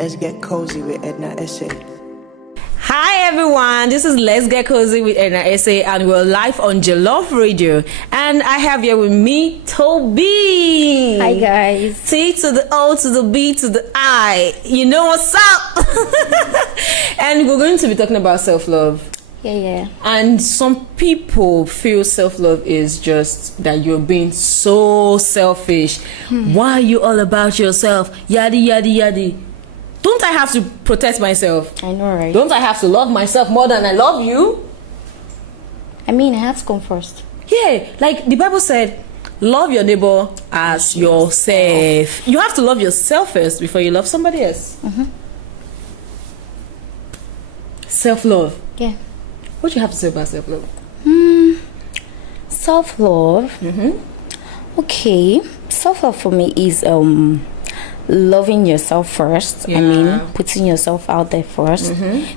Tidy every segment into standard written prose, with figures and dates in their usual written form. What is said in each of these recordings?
Let's get cozy with Edna Ese. Hi everyone, this is Let's Get Cozy with Edna Ese, and we're live on Jollof Radio. And I have here with me Tobi. Hi guys. T to the O to the B to the I. You know what's up? And we're going to be talking about self-love. Yeah. And some people feel self-love is just that you're being so selfish. Why are you all about yourself? Yadi, yadi, yadi. Don't I have to protect myself? I know, right? Don't I have to love myself more than I love you? I mean, I have to come first. Yeah, like the Bible said, love your neighbor as yourself. You have to love yourself first before you love somebody else. Self-love. Yeah. What do you have to say about self-love? Self-love. Okay. Self-love for me is loving yourself first. Yeah. I mean, putting yourself out there first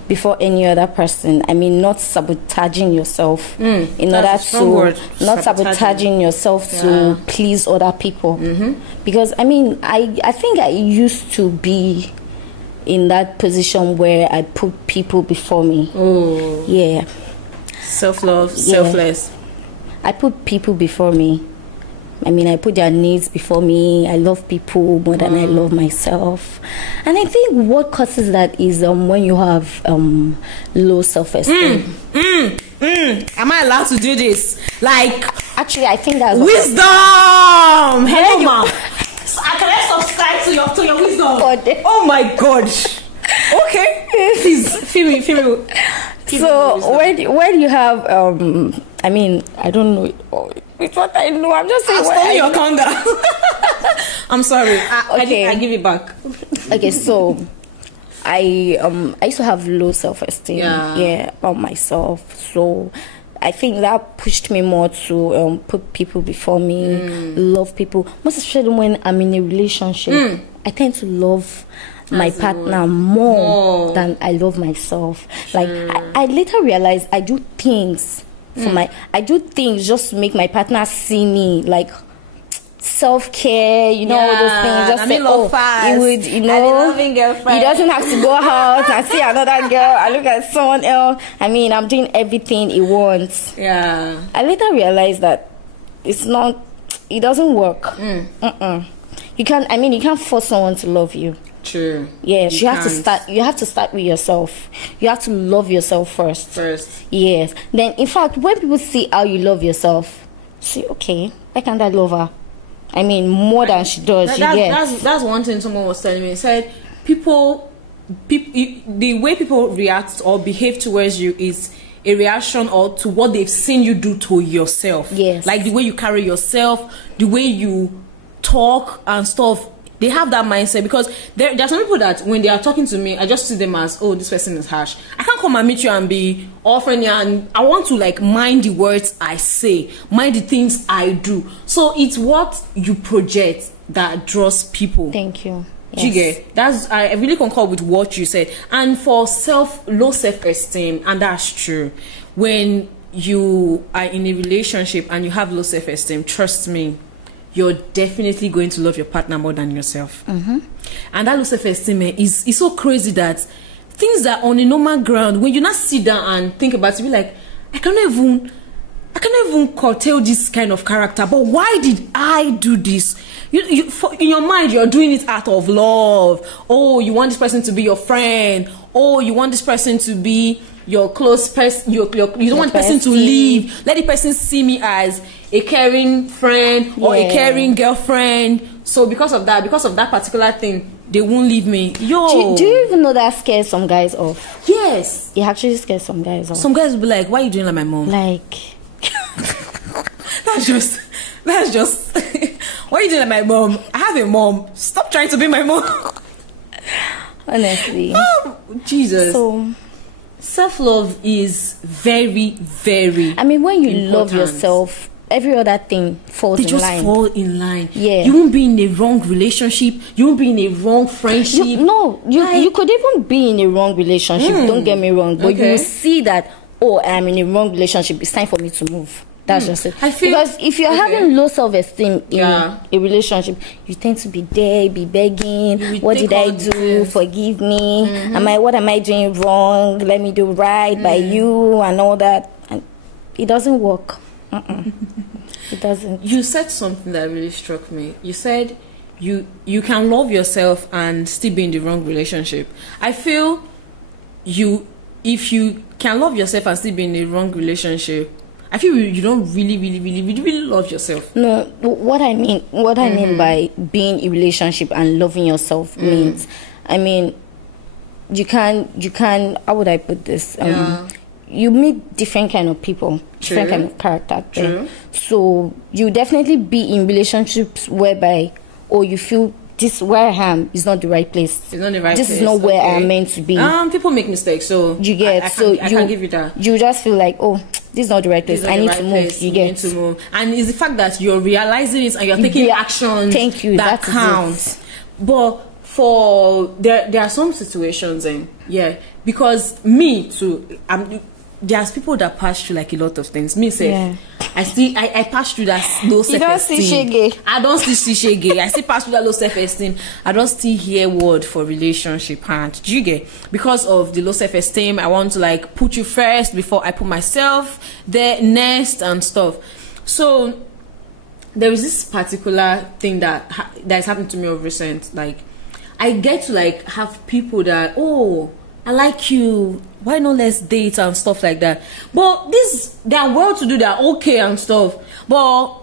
before any other person. I mean, not sabotaging yourself in order to not sabotaging yourself to please other people. Because I mean, I think I used to be in that position where I put people before me. Oh. Yeah. Self-love, selfless. I put people before me. I mean, I put their needs before me. I love people more than I love myself. And I think what causes that is when you have low self-esteem. Am I allowed to do this? Like, actually, I think that's wisdom. Hello, ma'am. Can I subscribe to your wisdom? Oh my God. Okay. Please, feel me. So where do you have I mean, I don't know it's what I know. I'm just saying. I'm stealing your thunder. I'm sorry. I give it back. Okay, so I used to have low self-esteem. Yeah, about myself. So I think that pushed me more to put people before me, love people. Most especially when I'm in a relationship, I tend to love my partner more than I love myself. Like I later realized I do things for I do things just to make my partner see me, like self-care, you know, all those things. Just say, he would, you know, he doesn't have to go out and see another girl and look at someone else. I mean, I'm doing everything he wants. Yeah. I later realized that it's not, it doesn't work. You can't force someone to love you. True. Yes, you have to start with yourself. You have to love yourself first. Yes. Then in fact, when people see how you love yourself, say, okay, why can't I love her? I mean, more than she does. That's one thing someone was telling me. He said people, the way people react or behave towards you is a reaction or to what they've seen you do to yourself. Yes. Like the way you carry yourself, the way you talk and stuff. They have that mindset because there are some people that when they are talking to me, I just see them as, oh, this person is harsh. I can't come and meet you and be all friendly, and I want to like mind the words I say, mind the things I do. So it's what you project that draws people. Thank you. Yes. I really concur with what you said. And for low self-esteem, and that's true. When you are in a relationship and you have low self-esteem, trust me, you're definitely going to love your partner more than yourself. And that low self-esteem is so crazy that things that on a normal ground, when you not sit down and think about it, be like, I cannot even curtail this kind of character, but why did I do this? In your mind, you're doing it out of love. Oh, you want this person to be your friend. Oh, you want this person to be your close person. You don't want the person to leave. Let the person see me as a caring friend or a caring girlfriend. So because of that particular thing, they won't leave me. Yo, do you even know that scares some guys off? Yes, it actually scares some guys off. Some guys will be like, why are you doing like my mom? Like that's just why are you doing like my mom? I have a mom. Stop trying to be my mom. Honestly. Oh, Jesus. So self-love is very, very I mean, when you important. love yourself, every other thing falls in line. They just fall in line. Yeah. You won't be in a wrong relationship. You won't be in a wrong friendship. You could even be in a wrong relationship. Don't get me wrong. But you will see that, oh, I'm in a wrong relationship. It's time for me to move. That's just it. I feel, because if you're having low self-esteem in a relationship, you tend to be there, be begging. What did I do? Forgive me. What am I doing wrong? Let me do right by you and all that. And it doesn't work. It doesn't. You said something that really struck me. You said you can love yourself and still be in the wrong relationship. I feel if you can love yourself and still be in the wrong relationship, I feel you don't really love yourself. No, what I mean by being in a relationship and loving yourself means, you can. How would I put this? You meet different kind of people, different kind of character. True. So you definitely be in relationships whereby, you feel this where I am is not the right place. It's not the right this place. Is not where I am meant to be. People make mistakes, so you get. I can give you that. You just feel like, this is not the right place. I need to move. You get. Need to move. And it's the fact that you're realizing it and you're taking action. Thank you. That counts. But for there are some situations, because me too. There's people that pass through like a lot of things. Me say, I pass through that low self-esteem. You don't see shege. I don't still see shege. I still pass through that low self-esteem. I don't still hear word for relationship. Do you get? Because of the low self-esteem, I want to like put you first before I put myself there next and stuff. So there is this particular thing that has happened to me of recent. Like I get to like have people that I like you. Why not let's date and stuff like that? But they are well to do, they are okay and stuff. But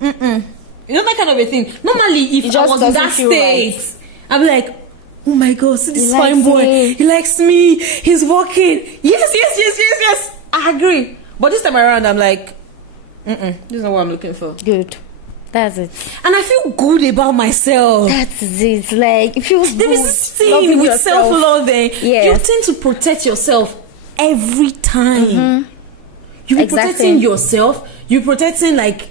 you know that kind of a thing. Normally, if I was in that state, right, I'd be like, oh my God, see this fine boy. He likes me. He's working. Yes. I agree. But this time around, I'm like, this is not what I'm looking for. Good. That's it. And I feel good about myself. That's it. Like, it feels good. There is this thing with self-loving. Yes. You tend to protect yourself every time. You're protecting yourself. You're protecting, like,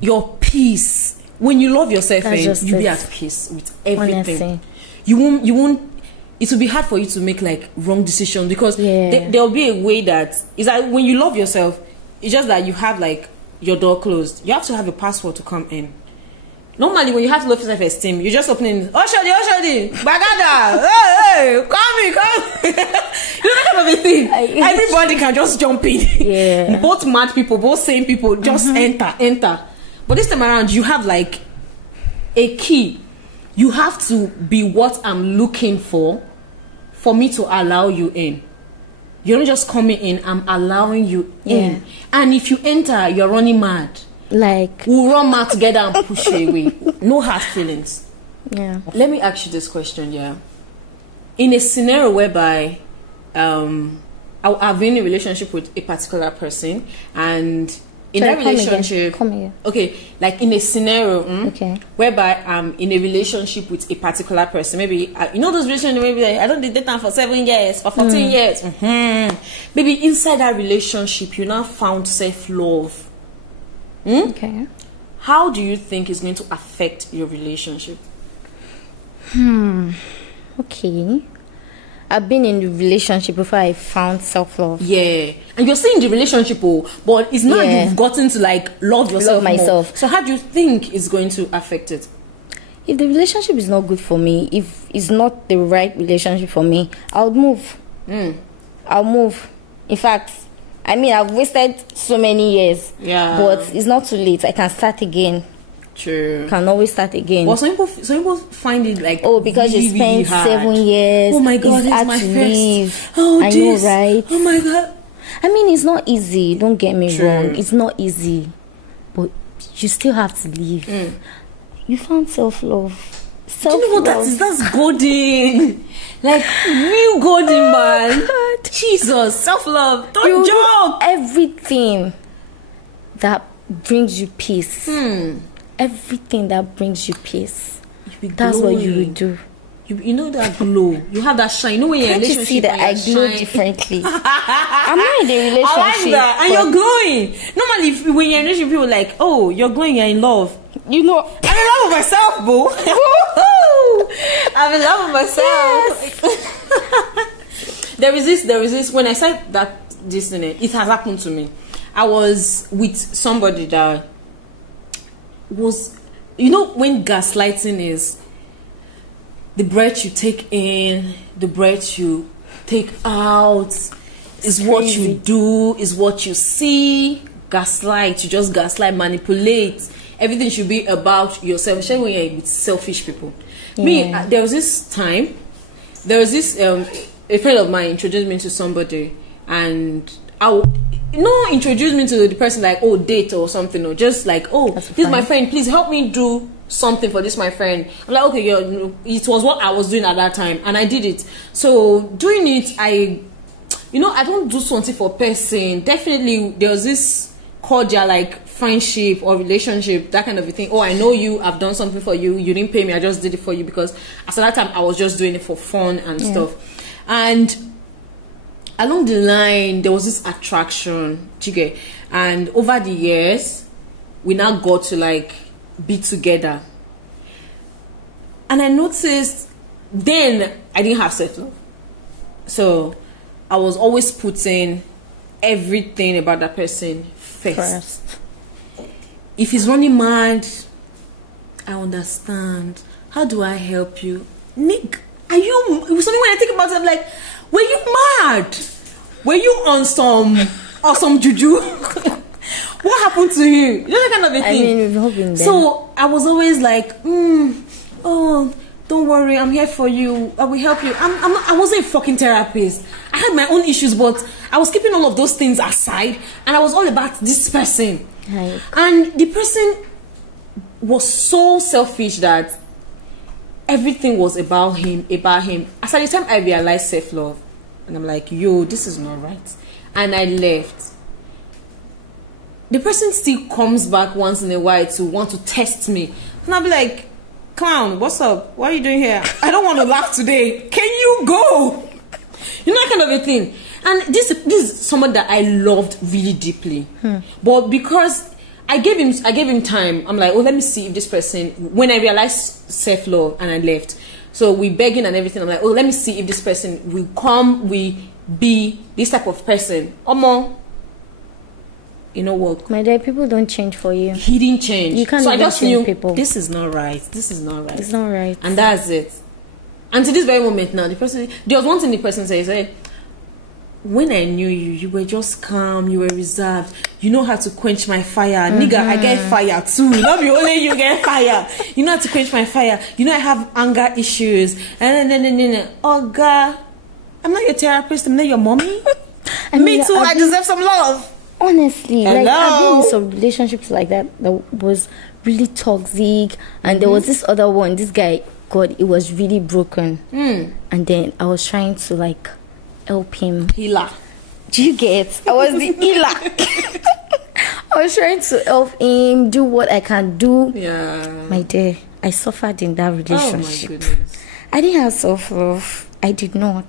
your peace. When you love yourself, you'll be at peace with everything. Honestly. You won't. It will be hard for you to make, like, wrong decisions because there'll be a way that... It's like when you love yourself, it's just that you have, like, your door closed. You have to have a password to come in. Normally, when you have low self-esteem, you're just opening. Oshodi, Bagada, hey, come. You know that kind of a thing. Everybody can just jump in. Yeah. Both mad people, both sane people, just enter. But this time around, you have like a key. You have to be what I'm looking for me to allow you in. You're not just coming in, I'm allowing you in. And if you enter, you're running mad. Like, we'll run mad together and push you away. No hard feelings. Yeah. Let me ask you this question, In a scenario whereby I've been in a relationship with a particular person and in that relationship, come again. Okay, like in a scenario whereby I'm in a relationship with a particular person, maybe those relationships, maybe I don't date them for 7 years, for 14 years. Maybe inside that relationship, you now found self-love. Okay. How do you think it's going to affect your relationship? Okay. I've been in the relationship before I found self-love. Yeah. And you're still in the relationship, but it's not you've gotten to like love yourself more. So how do you think it's going to affect it? If the relationship is not good for me, if it's not the right relationship for me, I'll move. I'll move. In fact, I've wasted so many years. Yeah. But it's not too late. I can start again. True. Can always start again. Well, some people find it like because really, you spent really hard. 7 years. Oh my God, it's my first. Leave. Oh, I know, right? Oh my God. It's not easy. Don't get me wrong. It's not easy, but you still have to leave. You found self-love. Do you know what that is? That's golden. Like real golden, man. God. Jesus, self-love. Don't joke. Everything that brings you peace. Everything that brings you peace. That's what you will do. You know that glow. You have that shine. You know when you're in a relationship. You see that I glow differently. I'm not in a relationship. I like that. And you're glowing. Normally, when you're in a relationship, people are like, oh, you're glowing, you're in love. You know, I'm in love with myself, boo. I'm in love with myself. Yes. There is this. When I said that this thing. It has happened to me. I was with somebody that was, you know, when gaslighting is the breath you take in, the breath you take out, is what you do, is what you see. Gaslight, you just gaslight, manipulate. Everything should be about yourself, especially when you're with selfish people. Me, there was this time, there was this a friend of mine introduced me to somebody, and introduce me to the person like, oh, date or something, or just like, oh, this is my friend, please help me do something for this my friend. I'm like, okay, it was what I was doing at that time, and I did it. So doing it, I don't do something for person. Definitely there was this cordial like friendship or relationship, that kind of a thing. Oh, I know you, I've done something for you, you didn't pay me, I just did it for you, because at that time I was just doing it for fun and stuff. And along the line there was this attraction, and over the years we now got to like be together, and I noticed then I didn't have self-love, so I was always putting everything about that person first. If he's running mad, I understand. How do I help you? Nick, are you something? When I think about it, I'm like, were you mad? Were you on some juju? What happened to you? You know, that kind of a thing. I mean, we've all been there. So I was always like, oh, don't worry, I'm here for you, I will help you. I wasn't a fucking therapist. I had my own issues, but I was keeping all of those things aside, and I was all about this person. Right. And the person was so selfish that everything was about him. As at the time I realized self-love, and I'm like, yo, this is not right, and I left. The person still comes back once in a while to want to test me, and I'll be like, clown, what's up? What are you doing here? I don't want to laugh today. Can you go? You know, that kind of a thing. And this is someone that I loved really deeply. But because I gave him time, I'm like, oh, let me see if this person, when I realized self-love, and I left. So we begging and everything. I'm like, oh, let me see if this person will come, we be this type of person. Omo, you know what? My dear, people don't change for you. He didn't change. You can't. So I just knew people. This is not right. This is not right. It's not right. And that's it. And to this very moment now, there was one thing the person said. He said, when I knew you, you were just calm, you were reserved. You know how to quench my fire. Nigga, I get fire too. Not be only you get fire. You know how to quench my fire. You know I have anger issues. Oh God, I'm not your therapist, I'm not your mommy. Me too, I deserve some love. Honestly, like I've been in some relationships like that was really toxic, and there was this other one, this guy, God, it was really broken. And then I was trying to like help him. Healer. Do you get? I was the healer. I was trying to help him do what I can do. Yeah. My dear, I suffered in that relationship. Oh my goodness. I didn't have self-love. I did not.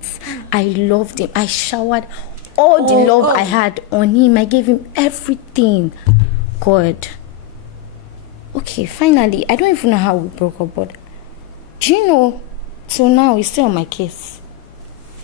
I loved him. I showered all the love I had on him. I gave him everything. God. Okay, finally, I don't even know how we broke up, but do you know, till now he's still on my case.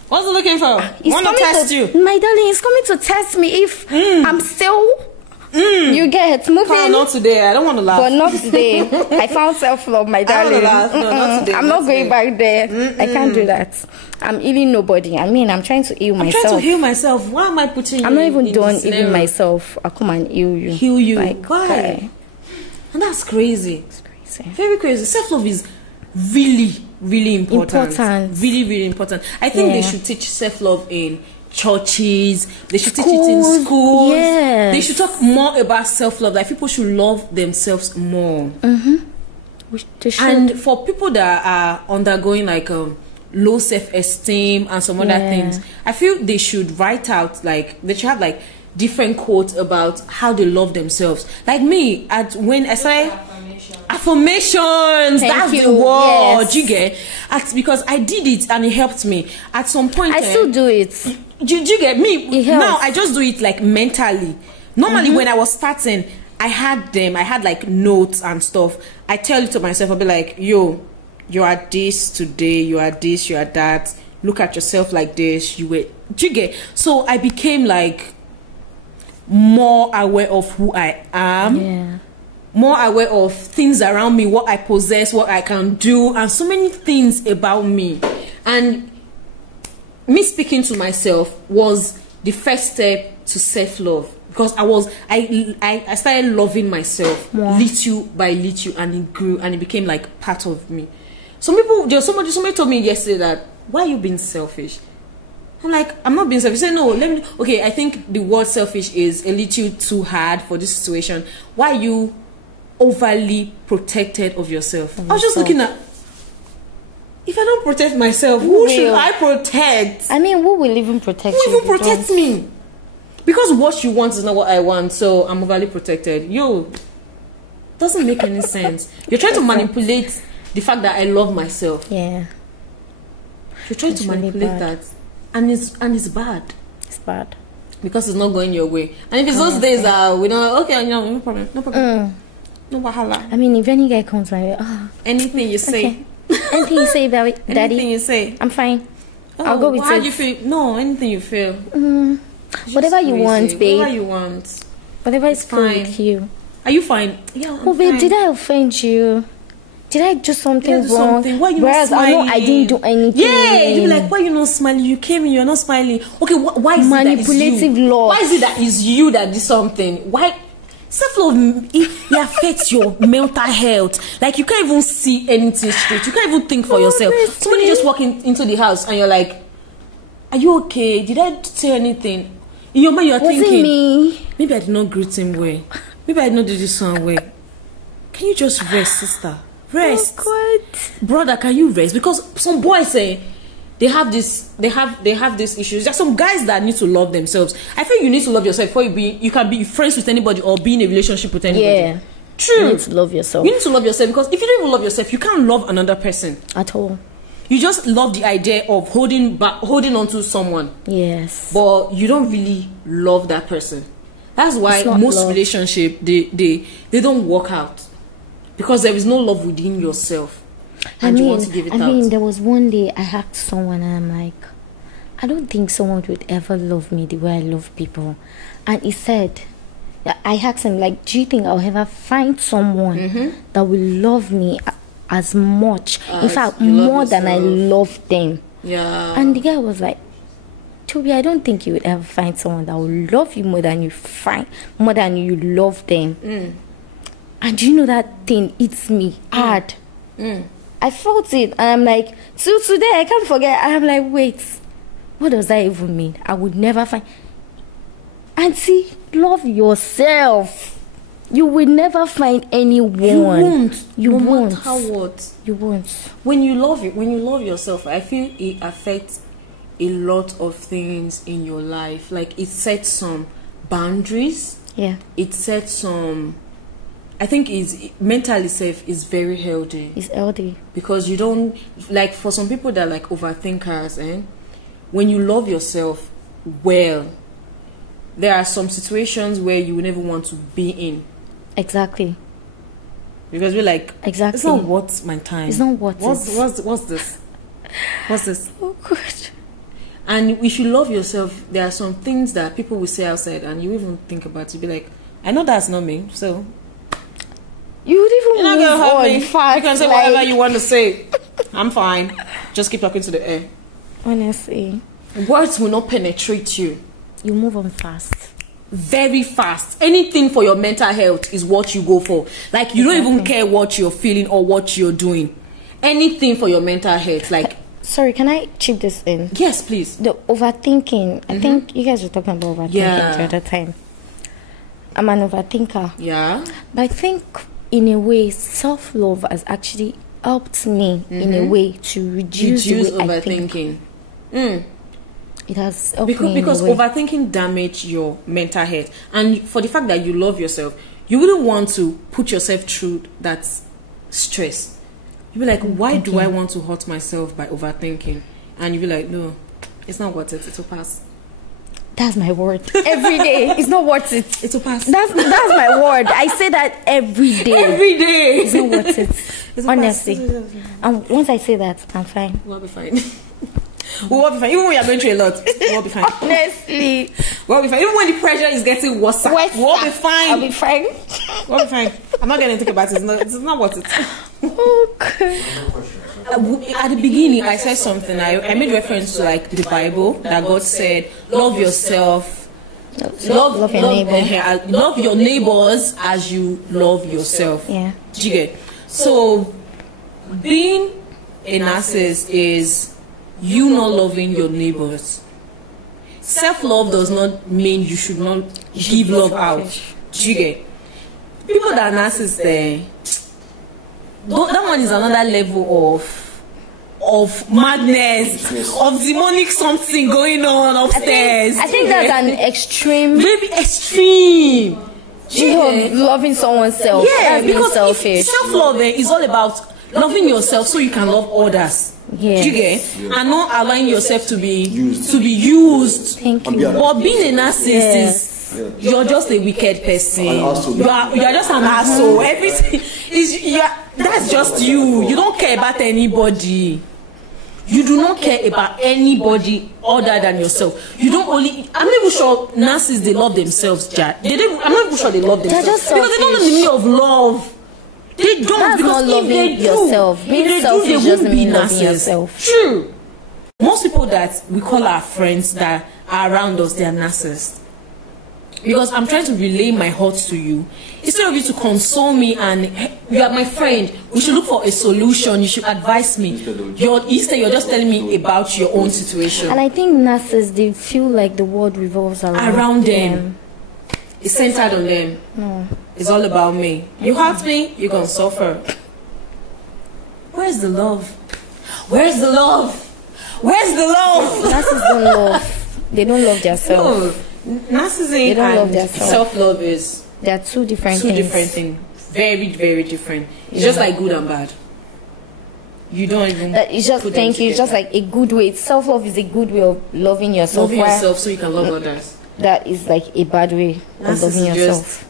What's he looking for? He want to test you? My darling, he's coming to test me if I'm still... You get moving. Oh, not today. I don't want to laugh. But not today. I found self-love, my darling. I don't want to laugh. No, not today. I'm not going back there. I can't do that. I'm healing nobody. I mean, I'm trying to heal myself. I'm trying to heal myself. Why am I putting you I'm not even in done this healing scenario? myself. I'll come and heal you. Heal you. Like, why? Okay. And that's crazy. It's crazy. Very crazy. Self-love is really, really important. Really, really important. I think they should teach self-love in churches. They should teach it in schools. Yes. They should talk more about self-love. Like, people should love themselves more. And for people that are undergoing like low self-esteem and some other things, I feel they should write out, like, they should have like different quotes about how they love themselves. Like me, when I say affirmations, that's the word. You get because I did it and it helped me at some point. I still do it. You get me? Now I just do it like mentally. Normally when I was starting, I had like notes and stuff. I tell it to myself, I'll be like, yo, you are this today, you are this, you are that. Look at yourself like this. You were Do you get? So I became like more aware of who I am, more aware of things around me, what I possess, what I can do, and so many things about me. And me speaking to myself was the first step to self-love, because I started loving myself little by little, and it grew and it became like part of me. Somebody told me yesterday that, why are you being selfish? I'm like, I'm not being selfish. Say no, okay, I think the word selfish is a little too hard for this situation. Why are you overly protected of yourself? I was just looking at, if I don't protect myself, who should I protect? I mean, who will even protect you? Who even protects me? Because what you want is not what I want, so I'm overly protected. Doesn't make any sense. You're trying to manipulate the fact that I love myself. Yeah. You're trying to manipulate that. And it's bad. It's bad. Because it's not going your way. And if it's those days we don't, okay, no problem. No wahala. I mean, if any guy comes my way, anything you say. Okay. Anything you say, Daddy. Anything you say. I'm fine. I'll go with it. How do you feel? No, anything you feel. Whatever you want, babe. Whatever you want. Whatever is fine with you. Are you fine? Yeah, I'm babe, fine. did I offend you? Did I do something wrong? Why you Whereas not smiling? I didn't do anything. Yeah, you're like, why you not smiling? You came in, you're not smiling. Okay, why is manipulative love? Why is it that it's you that did something? Why? Self-love, it affects your mental health. Like, you can't even see anything straight. You can't even think for yourself. So when you just walk into the house and you're like, are you okay? Did I say anything? In your mind, you're thinking, me? Maybe I did not greet him well. Maybe I did not do this one well. Can you just rest, sister? Rest. Oh, God. Brother, can you rest? Because some boys say they have these issues. There's some guys that need to love themselves. I feel you need to love yourself before you can be friends with anybody or be in a relationship with anybody. Yeah. True. You need to love yourself. You need to love yourself, because if you don't even love yourself, you can't love another person at all. You just love the idea of holding on to someone. Yes. But you don't really love that person. That's why most relationships they don't work out. Because there is no love within yourself. And you want to give it out. I mean, there was one day I asked someone and I'm like, I don't think someone would ever love me the way I love people. And he said, I asked him, like, do you think I'll ever find someone that will love me as much, in fact, more than I love them? Yeah. And the guy was like, Tobi, I don't think you would ever find someone that will love you more than you love them. And you know, that thing eats me hard. I felt it, and I'm like, till today I can't forget. I'm like, wait, what does that even mean? I would never find. Auntie, love yourself. You will never find anyone. You won't. You won't. No matter what. You won't. When you love yourself, I feel it affects a lot of things in your life. Like, it sets some boundaries. Yeah. It sets some. I think mentally safe is very healthy. It's healthy. Because you don't, like, for some people that are like overthinkers, when you love yourself well, there are some situations where you will never want to be in. Exactly. Because we're like, exactly. It's not worth my time. It's not worth it. What's this? What's this? Oh, God. And if you love yourself, there are some things that people will say outside and you even think about it. Be like, I know that's not me, so... You would even move on fast. You can say whatever you want to say. I'm fine. Just keep talking to the air. Honestly. Words will not penetrate you. You move on fast. Very fast. Anything for your mental health is what you go for. Like, you don't even care what you're feeling or what you're doing. Anything for your mental health. Like, sorry, can I chip this in? Yes, please. The overthinking. I think you guys were talking about overthinking the other time. I'm an overthinker. Yeah. But I think, in a way, self-love has actually helped me in a way to reduce the way overthinking. It has helped me because overthinking damage your mental health, and for the fact that you love yourself, you wouldn't want to put yourself through that stress. You'd be like, why do I want to hurt myself by overthinking? And you'd be like, no, it's not worth it. It'll pass. That's my word. Every day. It's not worth it. It'll pass. That's my word. I say that every day. Every day. It's not worth it. Honestly. And once I say that, I'm fine. We'll be fine. We'll be fine. Even when you're going through a lot, we'll be fine. Honestly, we'll be fine. Even when the pressure is getting worse, we'll be fine. I'll be fine. We'll be fine. I'm not going to think about it. It's not worth it. Okay. At the beginning, I said something. I made reference to like the Bible that God said, "Love yourself, love your neighbor, love your neighbors as you love yourself." Yeah. Do you get? So, being a narcissist is you not loving your neighbors. Self-love does not mean you should not give love out. Do you get? People that are narcissists, that one is another level of madness, of demonic something going on upstairs. I think that's an extreme. Maybe extreme. Loving someone's self. Yeah, because selfish. Self-love is all about loving yourself so you can love others. Yes. Do you get? And not allowing yourself to be used. Thank you. But being a narcissist is you're just a wicked person. You are just an asshole. Everything is that's just you. You don't care about anybody. You do not care about anybody other than yourself. You don't only. I'm not even sure narcissists they love themselves. I'm not even sure they love themselves because they don't know the meaning of love. They don't. That's because not loving yourself. Being selfish doesn't mean loving yourself. True. Most people that we call our friends that are around us, they are narcissists. Because I'm trying to relay my heart to you. Instead of you to console me and you are my friend, we should look for a solution. You should advise me. You're just telling me about your own situation. And I think narcissists, they feel like the world revolves around them. It's centered on them. No. It's all about me. You hurt me, you're gonna suffer. Where's the love? Where's the love? Where's the love? Narcissists don't love. They don't love themselves. No. Narcissism and self-love is they are two different things. Very, very different. It's just like good and bad. You don't even. It's just thank you. It's just like a good way. Self-love is a good way of loving yourself. Loving yourself so you can love others. That is like a bad way of loving yourself.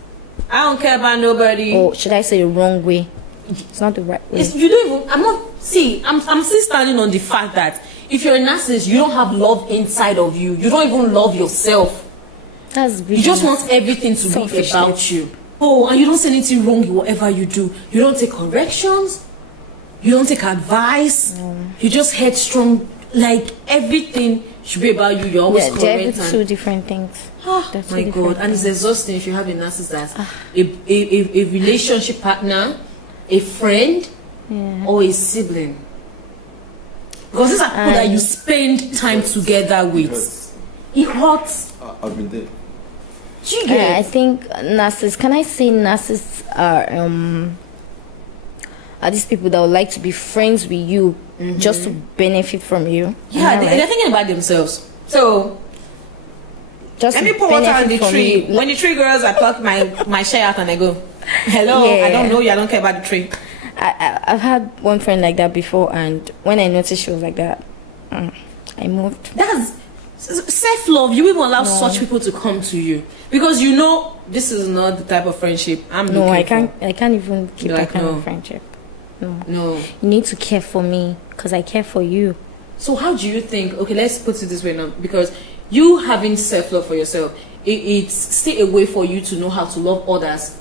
I don't care about nobody. Or should I say the wrong way? It's not the right way. You don't even. I'm not. See, I'm still standing on the fact that if you're a narcissist, you don't have love inside of you. You don't even love yourself. That's really you just want everything to be about you. Oh, and you don't say anything wrong in whatever you do. You don't take corrections. You don't take advice. You just headstrong. Like everything should be about you. You're always correct. They're two different things. Oh my God! And it's exhausting if you have a narcissist that's a relationship partner, a friend, or a sibling. Because these are people that you spend time together with. It hurts. I've been there. I think narcissists. Can I say narcissists are these people that would like to be friends with you just to benefit from you? Yeah, they're thinking about themselves. So just let me pour water on the tree. When the tree grows, I pluck my share out and I go, hello, I don't know you, I don't care about the tree. I've had one friend like that before, and when I noticed she was like that, I moved. That's self-love. You wouldn't allow such people to come to you because you know this is not the type of friendship I'm looking for. I can't even keep that kind of friendship. No. You need to care for me because I care for you. So how do you think? Okay, let's put it this way now, because you having self-love for yourself, it's still a way for you to know how to love others.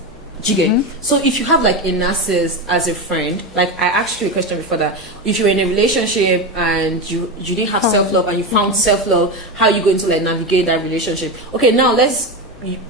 So if you have like a narcissist as a friend, like I asked you a question before that, if you're in a relationship and you didn't have self-love and you found self-love, how are you going to like navigate that relationship? Okay, now let's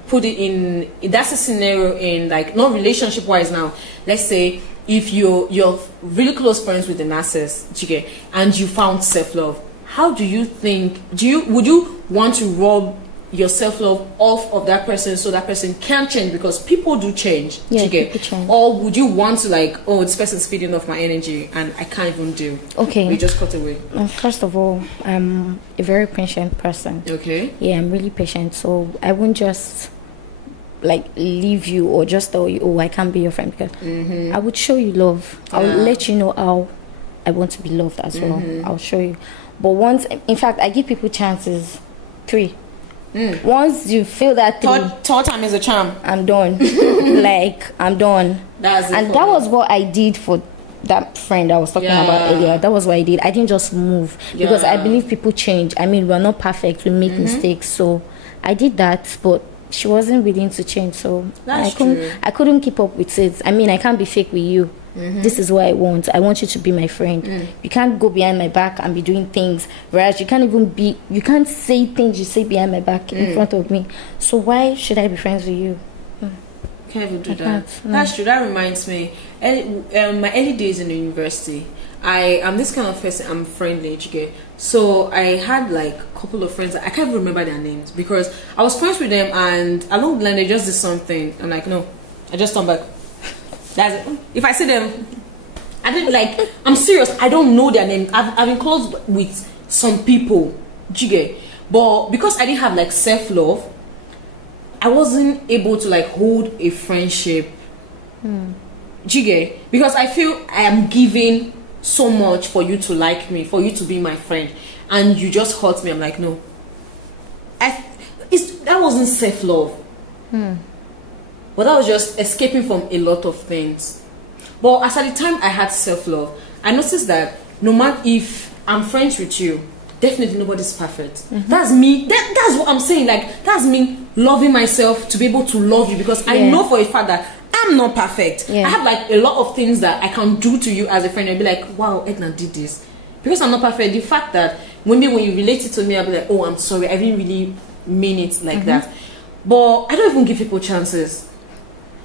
put it in, that's a scenario in like not relationship wise now. Let's say if you're really close friends with a narcissist, and you found self-love, how do you think, would you want to rob your self-love off of that person so that person can change? Because people do change. People change. Or would you want to like, oh, this person's feeding off my energy and I can't even do. Okay. We just cut away. First of all, I'm a very patient person. Okay. Yeah, I'm really patient. So I won't just like leave you or just tell you, oh, I can't be your friend, because I would show you love. I'll let you know how I want to be loved as well. I'll show you. But once, in fact, I give people chances. 3. Once you feel that third time is a charm. I'm done. Like I'm done. That was what I did for that friend I was talking about earlier, that was what I did. I didn't just move because I believe people change. I mean, we're not perfect, we make mistakes, so I did that, but she wasn't willing to change, so I couldn't keep up with it. I mean, I can't be fake with you. This is what I want you to be my friend. You can't go behind my back and be doing things, whereas you can't say things you say behind my back in front of me, so why should I be friends with you? Can't even do that. No. That's true. That reminds me, my early days in the university, I am this kind of person. I'm friendly, so I had like a couple of friends. I can't even remember their names because I was friends with them, and along the line they just did something. I'm like, no, I just turned back. That's it. If I see them, I didn't like. I'm serious. I don't know their name. I've been close with some people, but because I didn't have like self-love, I wasn't able to like hold a friendship. Because I feel I am giving so much for you to like me, for you to be my friend, and you just hurt me. I'm like, no. That wasn't self-love. But that was just escaping from a lot of things. But as at the time I had self-love, I noticed that no matter if I'm friends with you, definitely nobody's perfect. That's me. That's what I'm saying. Like, that's me loving myself to be able to love you, because I know for a fact that I'm not perfect. I have like a lot of things that I can do to you as a friend and be like, wow, Edna did this. Because I'm not perfect, the fact that maybe when you relate it to me, I'll be like, oh, I'm sorry, I didn't really mean it like that. But I don't even give people chances.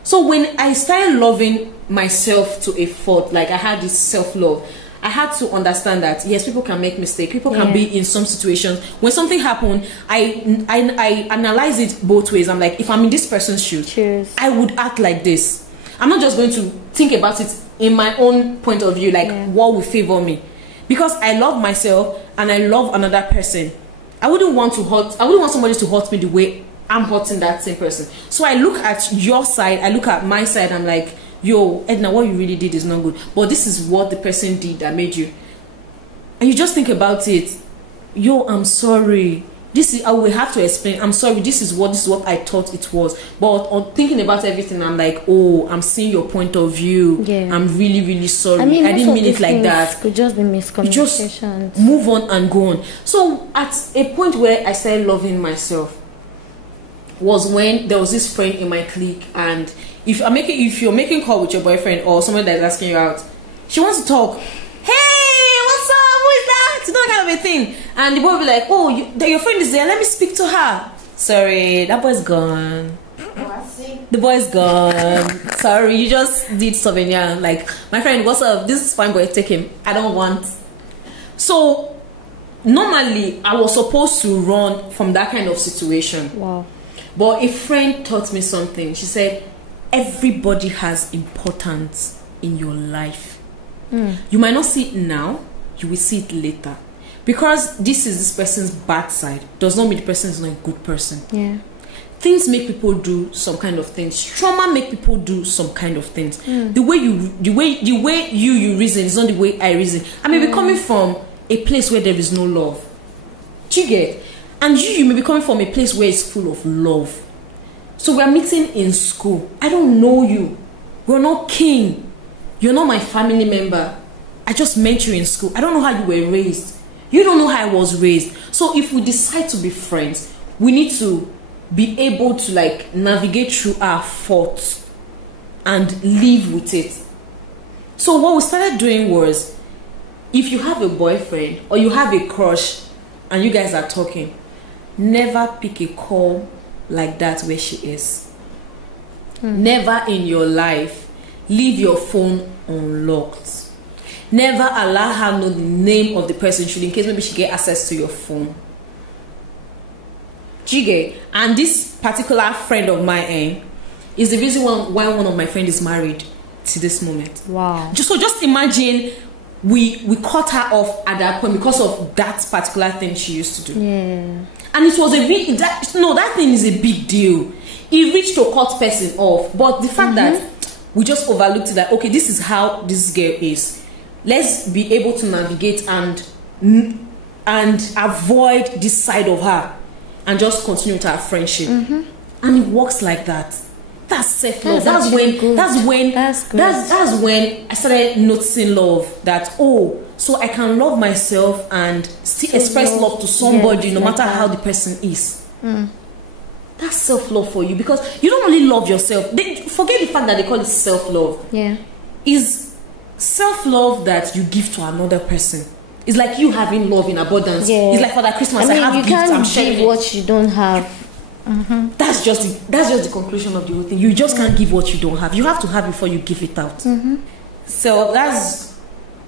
So when I started loving myself to a fault, like I had this self-love, I had to understand that yes, people can make mistakes. People can be in some situations. When something happened, I analyze it both ways. I'm like, if I'm in this person's shoes, I would act like this. I'm not just going to think about it in my own point of view, like what will favor me. Because I love myself and I love another person. I wouldn't want somebody to hurt me the way I'm hurting that same person. So I look at your side, I look at my side, I'm like, yo, Edna, what you really did is not good. But this is what the person did that made you. And you just think about it. Yo, I'm sorry. I will have to explain. I'm sorry. This is what I thought it was. But on thinking about everything, I'm like, oh, I'm seeing your point of view. I'm really, really sorry. I mean, I didn't mean it like that. Could just be miscommunication. Just move on and go on. So at a point where I started loving myself was when there was this friend in my clique, and if you're making call with your boyfriend or someone that's asking you out, she wants to talk. Hey, what's up? Who is that? It's not kind of a thing. And the boy will be like, oh, your friend is there. Let me speak to her. Sorry, that boy's gone. The boy's gone. Sorry, you just did souvenir. Like, my friend, what's up? This is fine, boy. Take him. I don't want. So normally I was supposed to run from that kind of situation. Wow. But a friend taught me something. She said, everybody has importance in your life. You might not see it now, you will see it later. Because this is this person's bad side does not mean the person is not a good person. Things make people do some kind of things. Trauma make people do some kind of things. The way you reason is not the way I reason. I may be coming from a place where there is no love. Do you get? And you may be coming from a place where it's full of love. So we're meeting in school. I don't know you. We're not kin. You're not my family member. I just met you in school. I don't know how you were raised. You don't know how I was raised. So if we decide to be friends, we need to be able to like navigate through our faults and live with it. So what we started doing was, if you have a boyfriend or you have a crush and you guys are talking, never pick a call like that where she is. Never in your life leave your phone unlocked. Never allow her know the name of the person, in case maybe she get access to your phone. Jige. And this particular friend of mine is the reason why one of my friends is married to this moment. Wow. So just imagine we cut her off at that point because of that particular thing she used to do. And it was that thing is a big deal. It reached to cut person off, but the fact that we just overlooked it, that okay, this is how this girl is. Let's be able to navigate and avoid this side of her and just continue with our friendship. And it works like that. That's self-love. That's good. when I started noticing love. That so I can love myself and still express love to somebody, no matter how the person is. That's self-love for you, because you don't only love yourself. Forget the fact that they call it self-love. Yeah. Is self-love that you give to another person. It's like you having love in abundance. Yeah. It's like for that Christmas, I have gifts, I'm sharing give what you don't have. That's just the conclusion of the whole thing. You just can't give what you don't have. You have to have before you give it out. So that's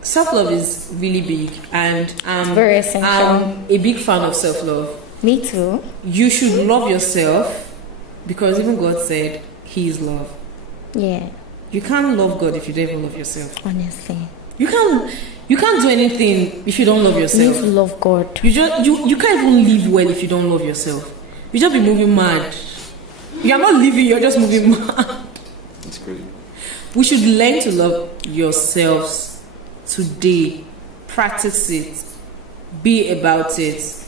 self-love is really big, and very essential. I'm a big fan of self-love. Me too. You should love yourself, because even God said He is love. Yeah. You can't love God if you don't even love yourself. Honestly. You can't do anything if you don't love yourself. You need to love God. You can't even live well if you don't love yourself. You just be moving mad. You are not living, you're just moving mad. That's crazy. We should learn to love yourselves today. Practice it. Be about it.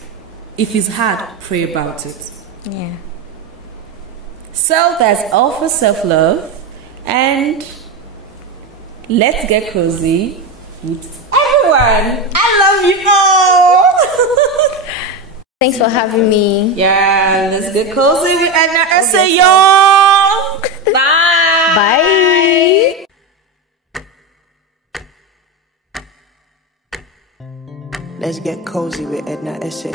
If it's hard, pray about it. Yeah. So that's all for self-love. And let's get cozy with everyone. I love you all. Thanks for having me. Yeah, let's get cozy with Edna Ese, y'all. Bye. Let's get cozy with Edna Ese.